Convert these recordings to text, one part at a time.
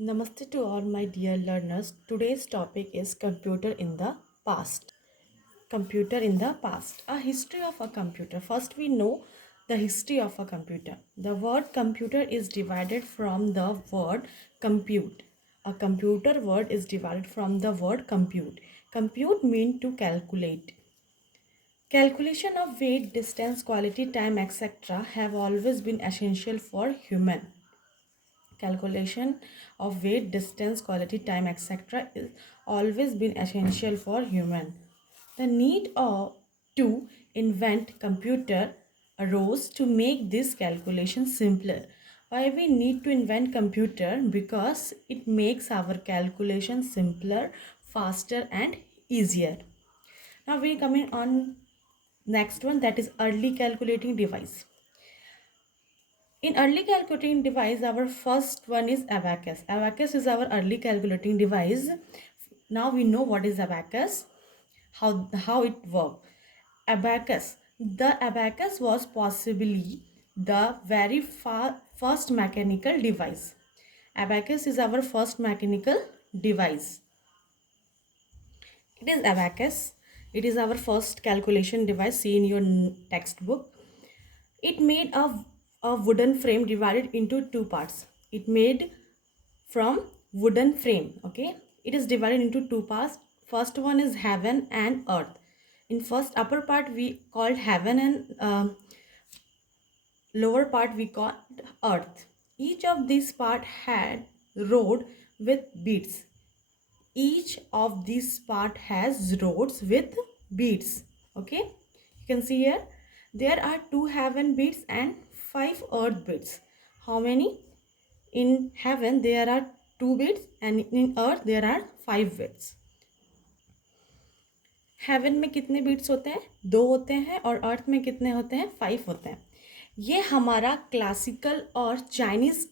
Namaste to all my dear learners. Today's topic is computer in the past. Computer in the past. A history of a computer. First, we know the history of a computer. The word computer is divided from the word compute. A computer word is divided from the word compute. Compute means to calculate. Calculation of weight, distance, quality, time, etc. have always been essential for human. Calculation of weight, distance, quality, time, etc. is always been essential for human. The need to invent computer arose to make this calculation simpler. Why we need to invent computer? Because it makes our calculation simpler, faster and easier. Now we coming on next one, that is early calculating device. In early calculating device, our first one is abacus. Abacus is our early calculating device. Now we know what is abacus, how it works. The abacus was possibly the very first mechanical device. Abacus is our first mechanical device. It is abacus. It is our first calculation device. See in your textbook. It made a wooden frame divided into two parts. It made from wooden frame. Okay, it is divided into two parts. First one is heaven and earth. In first upper part we called heaven and lower part we called earth. Each of these part had rod with beads. Each of these part has rods with beads. Okay, you can see here there are two heaven beads and five earth beads. How many? In heaven there are two beads and in earth there are five beads. Heaven में कितने beats होते हैं? दो होते हैं और अर्थ में कितने होते हैं? 5 होते हैं. ये हमारा क्लासिकल और चाइनीज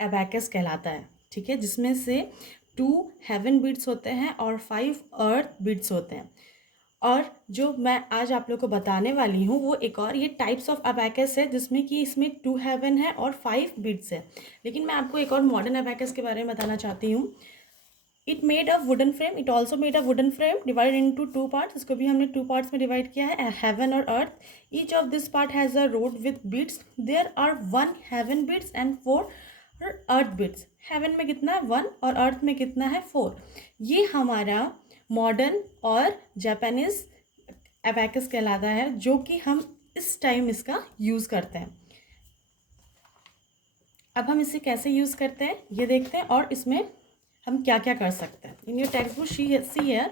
एबैकस कहलाता है. ठीक है, जिसमें से 2 हेवन बीट्स होते हैं और 5 अर्थ बीट्स होते हैं. और जो मैं आज आप लोग को बताने वाली हूँ वो एक और ये टाइप्स ऑफ अबैकस है, जिसमें कि इसमें 2 हेवन है और 5 बीट्स है. लेकिन मैं आपको एक और मॉडर्न अबैकस के बारे में बताना चाहती हूँ. It made a wooden frame. It also made a wooden frame divided into two parts. इसको भी हमने 2 पार्ट्स में डिवाइड किया है, हेवन और earth. Each of this part has a road with beats. There are 1 heaven beats and 4 earth beats. Heaven में कितना है? 1 और अर्थ में कितना है? 4. ये हमारा मॉडर्न और जापानीज अबैकस कहलाता है, जो कि हम इस टाइम इसका यूज़ करते हैं. अब हम इसे कैसे यूज़ करते हैं ये देखते हैं और इसमें हम क्या क्या कर सकते हैं. In your textbook see here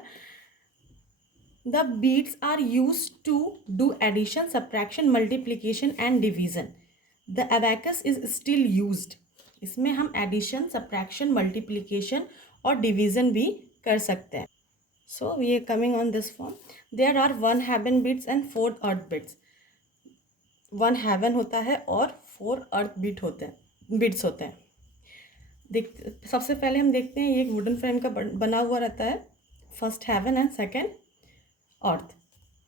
the beads are use to do addition, subtraction, multiplication and division. The abacus is still used. इसमें हम एडिशन, सब्ट्रैक्शन, मल्टीप्लिकेशन और डिवीजन भी कर सकते हैं. So we are coming on this form. There are 1 heaven beats and 4 earth beads. 1 heaven होता है और 4 अर्थ बीट्स होते हैं. सबसे पहले हम देखते हैं, ये एक वुडन फ्रेम का बना हुआ रहता है. फर्स्ट हेवन एंड सेकेंड अर्थ.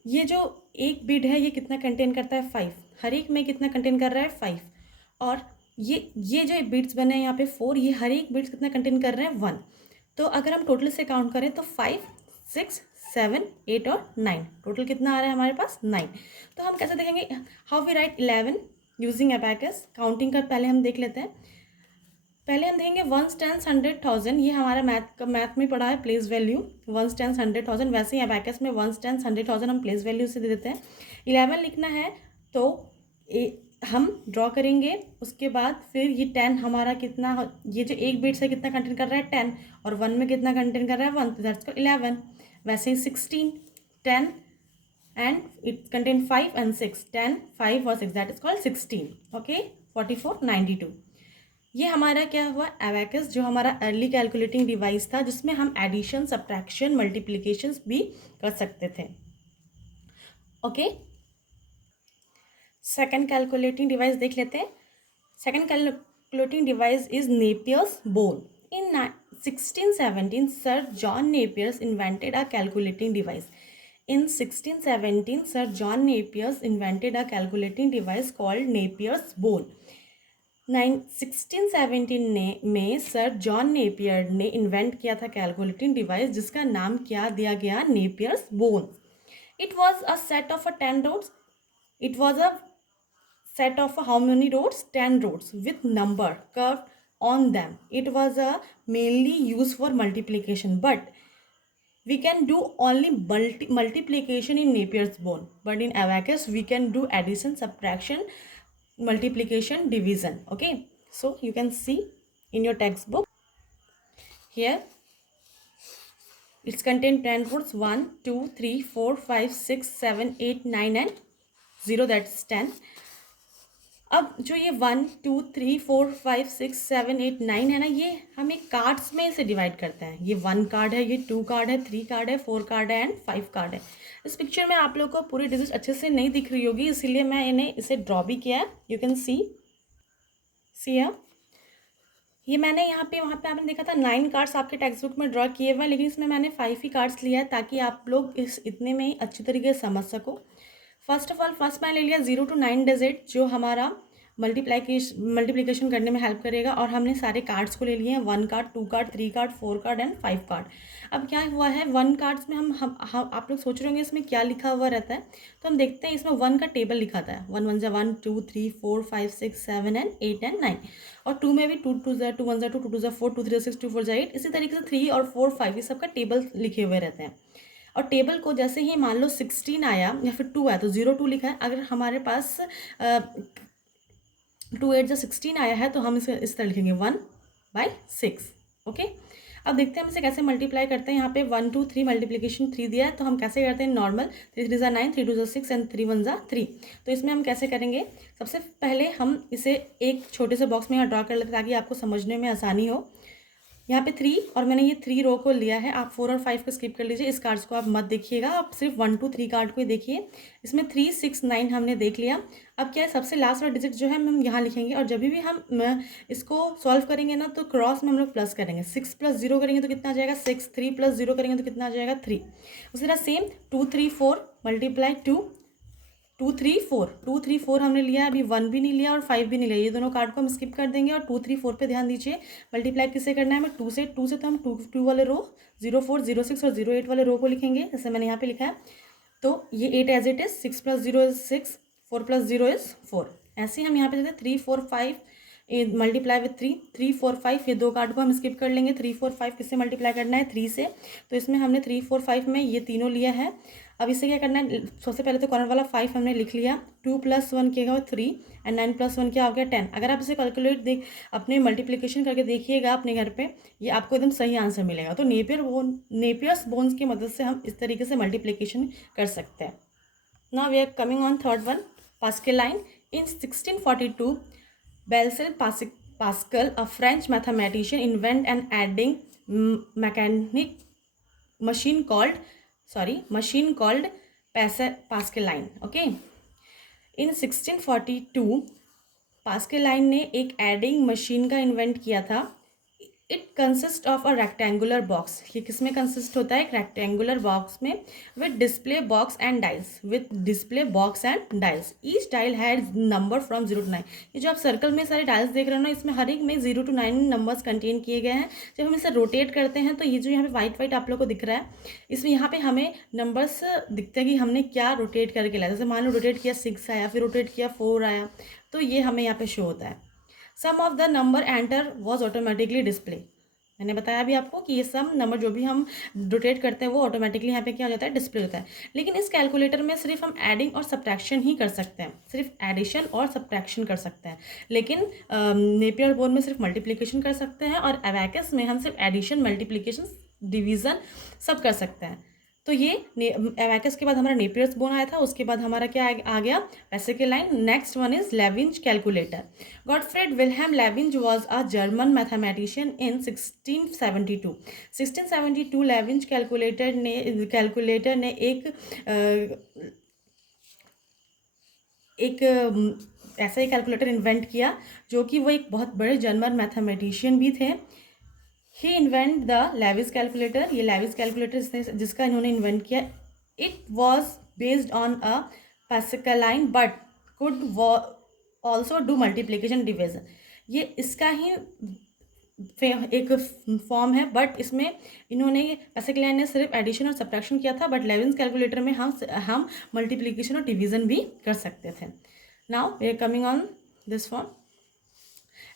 ये जो एक बीड है ये कितना कंटेन करता है? 5. हर एक में कितना कंटेन कर रहा है? 5. और ये जो बीड्स बने हैं यहाँ पे 4, ये हर एक बीड्स कितना कंटेन कर रहे हैं? 1. तो अगर हम टोटल से काउंट करें तो 5, 6, 7, 8 और 9. टोटल कितना आ रहा है हमारे पास? 9. तो हम कैसे देखेंगे? How we write 11 using abacus. Counting का पहले हम देख लेते हैं. पहले हम देंगे 1 टेंस 100,000. ये हमारा मैथ में पढ़ा है प्लेस वैल्यू 1 टेंस 100,000. वैसे ही अबैकस में 1 टेंस 100,000 हम प्लेस वैल्यू से दे देते हैं. 11 लिखना है तो हम ड्रॉ करेंगे. उसके बाद फिर ये 10 हमारा कितना, ये जो एक बीट से कितना कंटेन कर रहा है? 10. और 1 में कितना कंटेन कर रहा है? 1. तो दैट्स कॉल्ड 11. वैसे ही 16, 10 एंड इट कंटेन 5 एंड 6. 10, 5 और 6 दैट इज कॉल्ड 16. ओके, 44, 92. ये हमारा क्या हुआ? अबैकस, जो हमारा अर्ली कैलकुलेटिंग डिवाइस था, जिसमें हम एडिशन, सब्ट्रैक्शन, मल्टीप्लिकेशन भी कर सकते थे. ओके, सेकंड कैलकुलेटिंग डिवाइस देख लेते हैं. Second calculating device is Napier's bone. In 1617 sir John Napier's invented a calculating device. In 1617, Sir John Napier invented a calculating device called Napier's bowl. 1617 में sir John Napier ने invent किया था calculating device जिसका नाम क्या दिया गया, Napier's bone. It was a set of 10 rods. It was a set of how many rods? 10 rods with number curved on them. It was a mainly used for multiplication, but we can do only multiplication in Napier's bone. But in abacus we can do addition, subtraction, multiplication, division. Okay, so you can see in your textbook here it's contain 10 rods, 1 2 3 4 5 6 7 8 9 and 0, that's 10. अब जो ये 1 2 3 4 5 6 7 8 9 है ना, ये हम एक cards में इसे डिवाइड करते हैं. ये 1 कार्ड है, ये 2 कार्ड है, 3 कार्ड है, 4 कार्ड है एंड 5 कार्ड है. इस पिक्चर में आप लोगों को पूरी डिजिट अच्छे से नहीं दिख रही होगी, इसीलिए मैं इन्हें इसे ड्रॉ भी किया है. यू कैन सी ये मैंने यहाँ पे वहाँ पे आपने देखा था 9 कार्ड्स आपके टेक्स्ट बुक में ड्रॉ किए हुए हैं, लेकिन इसमें मैंने 5 ही कार्ड्स लिया है ताकि आप लोग इस इतने में ही अच्छी तरीके से समझ सको. फर्स्ट ऑफ ऑल फर्स्ट मैंने ले लिया 0 to 9 डिजिट जो हमारा मल्टीप्लिकेशन करने में हेल्प करेगा, और हमने सारे कार्ड्स को ले लिए हैं. 1 card, 2 card, 3 card, 4 card and 5 card. अब क्या हुआ है 1 कार्ड्स में हम आप लोग सोच रहे होंगे इसमें क्या लिखा हुआ रहता है, तो हम देखते हैं इसमें 1 का टेबल लिखा था. 1 1 1 2 3 4 5 6 7 एंड 8 एंड 9. और 2 में भी 2 2 2 1 2 2 2 4 2 3 6 2 4 8. इसी तरीके से 3 और 4 5 ये सबका टेबल लिखे हुए रहते हैं. और टेबल को जैसे ही मान लो 16 आया या फिर 2 आया तो 0 2 लिखा है. अगर हमारे पास 2 8 जो 16 आया है तो हम इसे इस तरह लिखेंगे 1/6. ओके, अब देखते हैं हम इसे कैसे मल्टीप्लाई करते हैं. यहाँ पे 1 2 3 मल्टीप्लिकेशन 3 दिया है, तो हम कैसे करते हैं नॉर्मल. 3 3 9, 3 2 6 एंड 3 1 3. तो इसमें हम कैसे करेंगे, सबसे पहले हम इसे एक छोटे से बॉक्स में यहाँ ड्रॉ कर लेते हैं ताकि आपको समझने में आसानी हो. यहाँ पे 3 और मैंने ये 3 रो को लिया है. आप 4 और 5 को स्किप कर लीजिए, इस कार्ड्स को आप मत देखिएगा, आप सिर्फ 1 2 3 कार्ड को ही देखिए. इसमें 3 6 9 हमने देख लिया. अब क्या है सबसे लास्ट वाला डिजिट जो है हम यहाँ लिखेंगे, और जब भी हम इसको सॉल्व करेंगे ना तो क्रॉस में हम लोग प्लस करेंगे. 6 + 0 करेंगे तो कितना आ जाएगा 6. 3 + 0 करेंगे तो कितना आ जाएगा 3. उसी तरह सेम 2 3 4 मल्टीप्लाई 2 2 3 4 2 3 4 हमने लिया. अभी 1 भी नहीं लिया और 5 भी नहीं लिया, ये दोनों कार्ड को हम स्किप कर देंगे. और 2 3 4 पे ध्यान दीजिए. मल्टीप्लाई किससे करना है, हमें 2 से तो हम 2 वाले रो 0 4 0 6 और 0 8 वाले रो को लिखेंगे, जैसे मैंने यहाँ पे लिखा है. तो ये 8 as it is. 6 + 0 is 6, 4 + 0 is 4. ऐसे ही हम यहाँ पे देते 3 4 5 मल्टीप्लाई विथ 3 3 4 5. ये दो कार्ड को हम स्किप कर लेंगे. 3 4 5 किससे मल्टीप्लाई करना है 3 से, तो इसमें हमने 3 4 5 में ये तीनों लिया है. अब इससे क्या करना है, सबसे पहले तो कॉर्नर वाला 5 हमने लिख लिया. 2 + 1 क्या होगा 3 एंड 9 + 1 क्या हो गया 10. अगर आप इसे कैलकुलेट अपने मल्टीप्लिकेशन करके देखिएगा अपने घर पे, ये आपको एकदम सही आंसर मिलेगा. तो नेपियर्स बोन्स की मदद से हम इस तरीके से मल्टीप्लिकेशन कर सकते हैं. Now we are coming on third one, Pascaline. In 1642 Blaise Pascal, a French mathematician, invented an adding mechanic machine called Pascal line. Okay, in 1642 pascal line ने एक एडिंग मशीन का इन्वेंट किया था. It consist of a rectangular box. ये किस में consist होता है, एक रेक्टेंगुलर बॉक्स में with display box and dials. Each dial had number from 0 to 9. ये जो आप सर्कल में सारे डायल्स देख रहे हो ना, इसमें हर एक में 0 to 9 नंबर्स कंटेन किए गए हैं. जब हम इसे रोटेट करते हैं तो ये जो यहाँ पे वाइट आप लोग को दिख रहा है, इसमें यहाँ पे हमें नंबर्स दिखते हैं कि हमने क्या रोटेट करके लाया. जैसे मान लो रोटेट किया 6 आया, फिर रोटेट किया 4 आया, तो ये हमें यहाँ पे शो होता है. Sum of the number enter was automatically display. मैंने बताया अभी आपको कि ये सम नंबर जो भी हम रोटेट करते हैं वो ऑटोमेटिकली यहाँ पे क्या हो जाता है, डिस्प्ले होता है. लेकिन इस कैलकुलेटर में सिर्फ हम एडिंग और सब्ट्रैक्शन ही कर सकते हैं, सिर्फ एडिशन और सब्ट्रैक्शन कर सकते हैं. लेकिन नेपियर बोन में सिर्फ मल्टीप्लिकेशन कर सकते हैं, और अबैकस में हम सिर्फ एडिशन, मल्टीप्लिकेशन, डिवीज़न सब कर सकते हैं. तो ये अबैकस के बाद हमारा नेपियर्स बोन आया था. उसके बाद हमारा क्या आ गया, Pascaline. Next one is Leibniz calculator. Gottfried Wilhelm Leibniz was a German mathematician in 1672. 1672 Leibniz calculator ने एक ऐसा ही कैलकुलेटर इन्वेंट किया जो कि वो एक बहुत बड़े जर्मन मैथमेटिशियन भी थे. ही इन्वेंट द लेविस कैलकुलेटर. ये लेविस कैलकुलेटर जिसका इन्होंने इन्वेंट किया, it was based on a pascal line but could also do multiplication division. ये इसका ही एक फॉर्म है, बट इसमें इन्होंने पैसेकलियान ने सिर्फ एडिशन और सब्ट्रैक्शन किया था, बट लेवेंस कैलकुलेटर में हम मल्टीप्लिकेशन और डिवीजन भी कर सकते थे. Now we are coming on this form.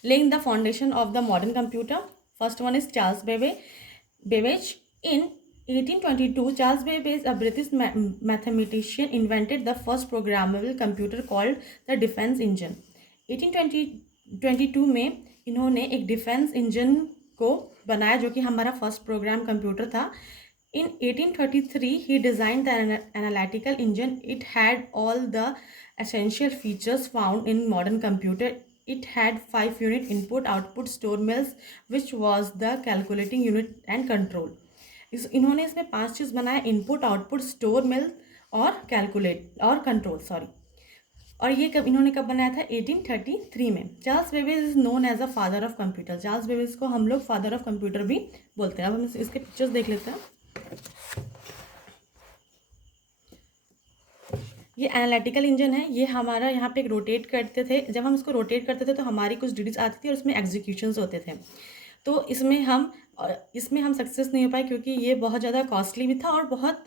Laying the foundation of the modern computer. First one is Charles Babbage. In 1822, Charles Babbage, a British mathematician, invented the first programmable computer called the Defense Engine. 1822 में इन्होंने एक defence engine को बनाया जो कि हमारा first program computer था. In 1833, he designed the analytical engine. It had all the essential features found in modern computer. It had 5 unit input output store mills, which was the calculating unit and control. इन्होंने इसमें 5 चीज़ बनाया: input, output, store मिल और calculate और control. Sorry. और ये इन्होंने कब बनाया था? 1833 में. Charles Babbage is known as a father of computer. Charles Babbage को हम लोग फादर ऑफ कंप्यूटर भी बोलते हैं. अब हम इसके पिक्चर्स देख लेते हैं. ये एनालिटिकल इंजन है. ये हमारा यहाँ पे एक रोटेट करते थे. जब हम इसको रोटेट करते थे तो हमारी कुछ डिटेल्स आती थी और उसमें एग्जीक्यूशंस होते थे. तो इसमें हम सक्सेस नहीं हो पाए क्योंकि ये बहुत ज़्यादा कॉस्टली भी था और बहुत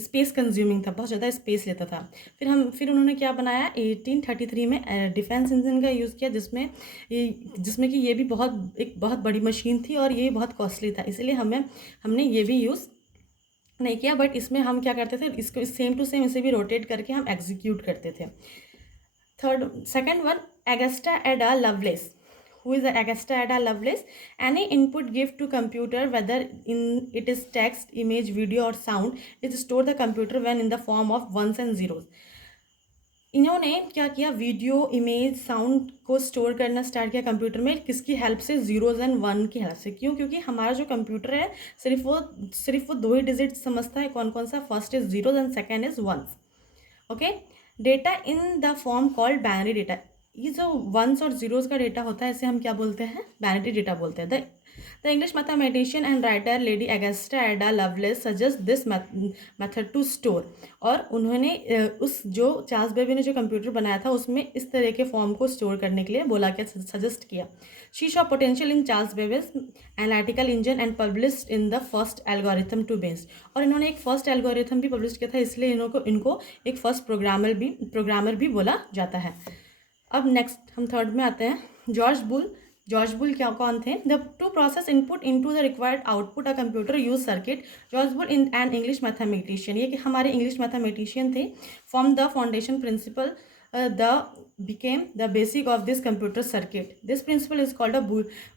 स्पेस कंज्यूमिंग था, बहुत ज़्यादा स्पेस लेता था. फिर उन्होंने क्या बनाया? 1833 में डिफेंस इंजन का यूज़ किया, जिसमें कि ये भी एक बहुत बड़ी मशीन थी और ये बहुत कॉस्टली था. इसलिए हमने ये भी यूज़ नहीं किया. बट इसमें हम क्या करते थे? इसको सेम टू सेम इसे भी रोटेट करके हम एग्जीक्यूट करते थे. Second one, Augusta Ada Lovelace. Who is Augusta Ada Lovelace? Any input given to computer, whether it is text, image, video or sound, is stored the computer when in the form of ones and zeros. इन्होंने क्या किया? Video, image, sound को store करना start किया computer में. किसकी help से? Zeros and one की हेल्प से. क्यों? क्योंकि हमारा जो कंप्यूटर है सिर्फ वो 2 ही डिजिट समझता है. कौन कौन सा? First is zeros and second is ones. Okay. Data in the form called binary data. ये जो वंस और जीरोज का डेटा होता है इसे हम क्या बोलते हैं? बाइनरी डेटा बोलते हैं. The English mathematician and writer lady Augusta Ada Lovelace suggest this method to store. और उन्होंने उस जो चार्ल्स बेबे ने जो कंप्यूटर बनाया था उसमें इस तरह के फॉर्म को स्टोर करने के लिए बोला, क्या सजेस्ट किया. She saw potential in Charles Babbage's analytical engine and published in the first algorithm to base. और इन्होंने एक फर्स्ट एल्गोरिथम भी पब्लिश किया था, इसलिए इनको एक फर्स्ट प्रोग्रामर भी बोला जाता है. अब नेक्स्ट हम थर्ड में आते हैं. जॉर्ज बुल क्या कौन थे? The to process input into the required output a computer use circuit. George Boole in an English mathematician. ये कि हमारे इंग्लिश मैथमेटिशियन थे. From the foundation principle became the basic of this computer circuit. This principle is called a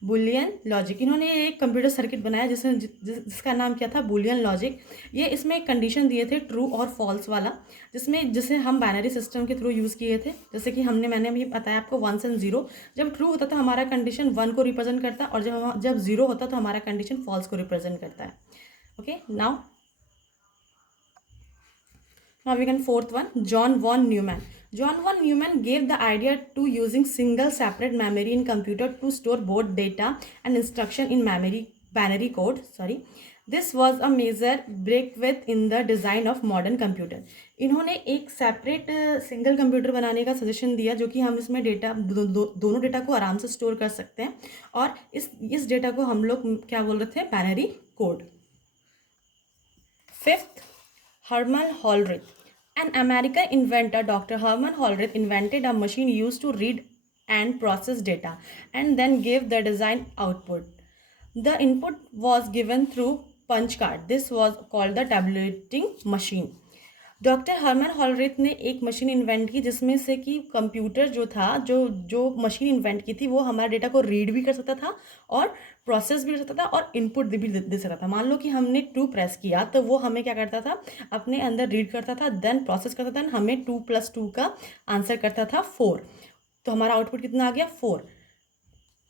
Boolean logic. इन्होंने एक computer circuit बनाया जिसका नाम क्या था? Boolean logic. ये इसमें एक कंडीशन दिए थे ट्रू और फॉल्स वाला, जिसे हम बाइनरी सिस्टम के थ्रू यूज़ किए थे. जैसे कि मैंने अभी बताया आपको वंस एंड जीरो. जब ट्रू होता तो हमारा कंडीशन 1 को रिप्रेजेंट करता है और जब जीरो होता तो हमारा कंडीशन फॉल्स को रिप्रेजेंट करता है. Okay. Now we can fourth one, John von Neumann. John von Neumann gave the idea to using single separate memory in computer to store both data and instruction in binary code. This was a major breakthrough in the design of modern computer. इन्होंने एक separate single computer बनाने का suggestion दिया जो कि हम इसमें data दोनों डेटा को आराम से स्टोर कर सकते हैं. और इस डेटा को हम लोग क्या बोल रहे थे? Binary code. Fifth, Herman Hollerith. An American inventor, Dr. Herman Hollerith, invented a machine used to read and process data and then give the design output. The input was given through punch card. This was called the tabulating machine. Doctor Herman Hollerith ने एक machine invent की जिसमें से कि computer जो था, जो machine invent की थी वो हमारा डेटा को रीड भी कर सकता था और प्रोसेस भी कर सकता था और इनपुट भी दे सकता था. मान लो कि हमने 2 प्रेस किया तो वो हमें क्या करता था? अपने अंदर रीड करता था, देन प्रोसेस करता था, हमें 2 + 2 का आंसर करता था 4. तो हमारा आउटपुट कितना आ गया? 4.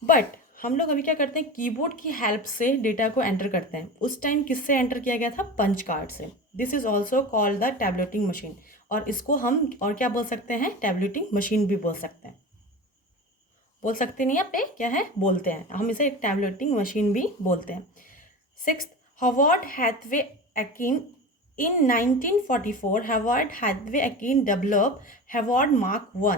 बट हम लोग अभी क्या करते हैं? कीबोर्ड की हेल्प से डेटा को एंटर करते हैं. उस टाइम किससे एंटर किया गया था? पंच कार्ड से. This is also called the tableting machine. और इसको हम और क्या बोल सकते हैं? टैबलेटिंग मशीन भी बोल सकते हैं. बोल सकते नहीं अपने क्या है? बोलते हैं. हम इसे एक टैबलेटिंग मशीन भी बोलते हैं. Sixth, Howard Hathaway Aiken. In 1944, Howard Hathaway Akin developed Howard Mark I,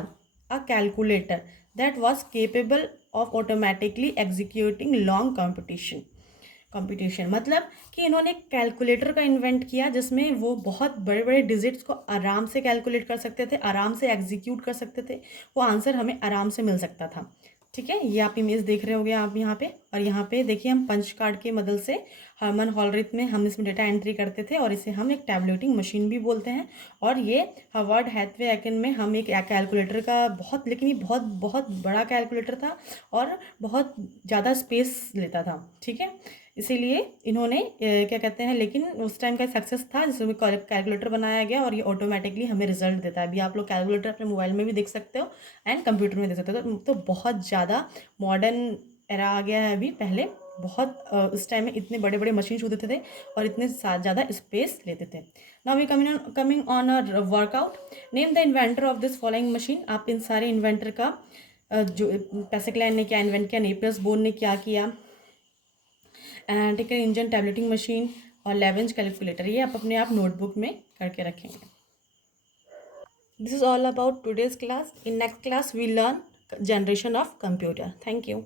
a calculator that was capable of automatically executing long computation मतलब कि इन्होंने कैलकुलेटर का इन्वेंट किया जिसमें वो बहुत बड़े बड़े डिजिट्स को आराम से कैलकुलेट कर सकते थे, आराम से एग्जीक्यूट कर सकते थे, वो आंसर हमें आराम से मिल सकता था। ठीक है, ये आप इमेज देख रहे होगे आप यहाँ पे, और यहाँ पे देखिए हम पंच कार्ड के मदद से हर्मन हॉलरिथ में हम इसमें डेटा एंट्री करते थे, और इसे हम एक टैबलेटिंग मशीन भी बोलते हैं। और ये हार्वर्ड हैथवे एकिन में हम एक कैलकुलेटर का बहुत, लेकिन ये बहुत बहुत बड़ा कैलकुलेटर था और बहुत ज़्यादा स्पेस लेता था। ठीक है, इसीलिए इन्होंने क्या कहते हैं, लेकिन उस टाइम का सक्सेस था जिसमें कैलकुलेटर बनाया गया और ये ऑटोमेटिकली हमें रिजल्ट देता है। अभी आप लोग कैलकुलेटर अपने मोबाइल में भी देख सकते हो एंड कंप्यूटर में देख सकते हो, तो बहुत ज़्यादा मॉडर्न एरा आ गया है अभी। पहले बहुत उस टाइम में इतने बड़े बड़े मशीन होते थे और इतने ज़्यादा स्पेस लेते थे। Now we coming on a workout. Name the inventor of this following machine. आप इन सारे इन्वेंटर का जो पैसेक्लैन ने क्या इन्वेंट किया, नेपियर्स बोन ने क्या किया, एनालिटिकल इंजन, टैबलेटिंग मशीन और लेवेंज कैलकुलेटर, ये आप अपने आप नोटबुक में करके रखेंगे। This is all about today's class. In next class we learn generation of computer. Thank you.